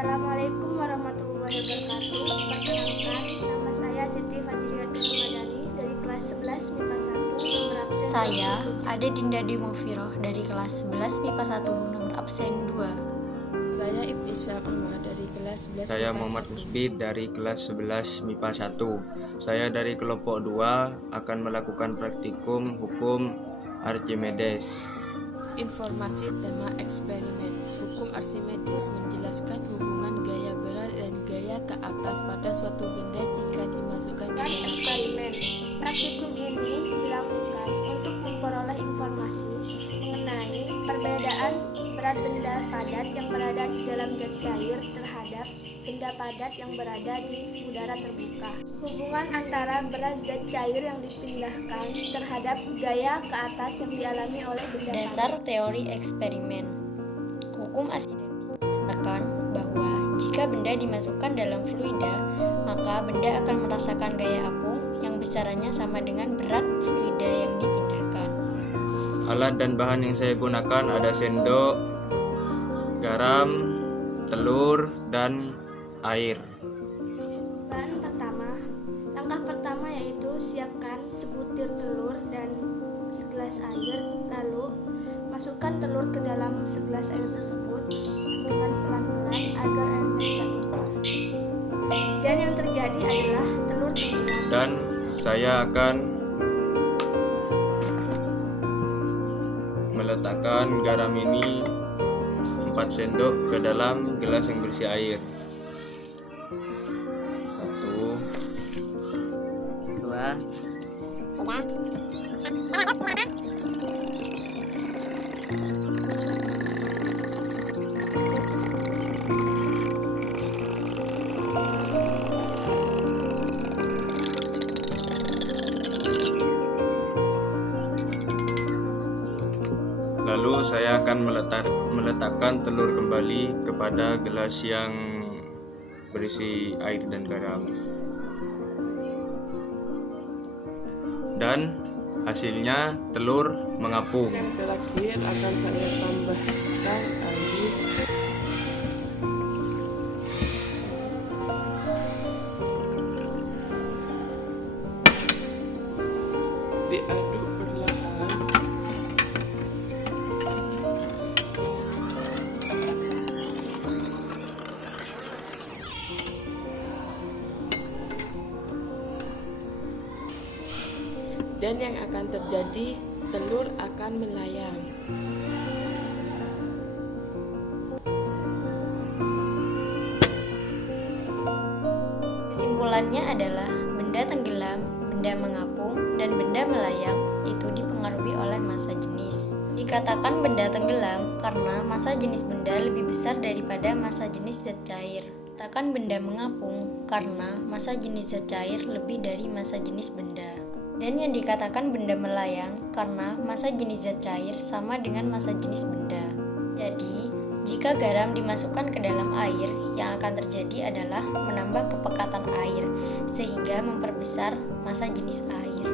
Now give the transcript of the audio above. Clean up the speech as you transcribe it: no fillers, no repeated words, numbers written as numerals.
Assalamualaikum warahmatullahi wabarakatuh. Perkenalkan, nama saya Siti Fadriat Ramadhani dari kelas 11 MIPA 1 nomor absen. Saya Ade Dinda Demoviroh dari kelas 11 MIPA 1 nomor absen 2. Saya Ibnu Syam Ahmad dari kelas 11 Saya MIPA Muhammad 1. Musbid dari kelas 11 MIPA 1. Saya dari kelompok 2 akan melakukan praktikum hukum Archimedes. Informasi tema eksperimen. Hukum Archimedes menjelaskan hubungan gaya berat dan gaya ke atas pada suatu benda jika dimasukkan ke dalam Eksperimen. Praktikum ini dilakukan untuk memperoleh informasi mengenai perbedaan berat benda padat yang berada di dalam zat cair terhadap benda padat yang berada di udara terbuka. Hubungan antara berat zat cair yang dipindahkan terhadap gaya ke atas yang dialami oleh benda Dasar padat. teori eksperimen. Hukum Archimedes menyatakan bahwa jika benda dimasukkan dalam fluida, maka benda akan merasakan gaya apung yang besarannya sama dengan berat fluida yang dipindahkan. Alat dan bahan yang saya gunakan ada sendok, garam, telur, dan air. Langkah pertama yaitu siapkan sebutir telur dan segelas air, lalu masukkan telur ke dalam segelas air tersebut dengan pelan-pelan agar airnya tidak tumpah. Dan yang terjadi adalah telur tenggelam. Dan saya akan meletakkan garam ini 4 sendok ke dalam gelas yang berisi air. 1, 2, lalu saya akan meletakkan telur kembali kepada gelas yang berisi air dan garam. Dan hasilnya telur mengapung. Yang terakhir akan saya tambahkan air. Diaduk perlahan. Dan yang akan terjadi, telur akan melayang. Kesimpulannya adalah benda tenggelam, benda mengapung, dan benda melayang itu dipengaruhi oleh massa jenis. Dikatakan benda tenggelam karena massa jenis benda lebih besar daripada massa jenis zat cair. Dikatakan benda mengapung karena massa jenis zat cair lebih dari massa jenis benda. Dan yang dikatakan benda melayang karena massa jenis zat cair sama dengan massa jenis benda. Jadi, jika garam dimasukkan ke dalam air, yang akan terjadi adalah menambah kepekatan air, sehingga memperbesar massa jenis air.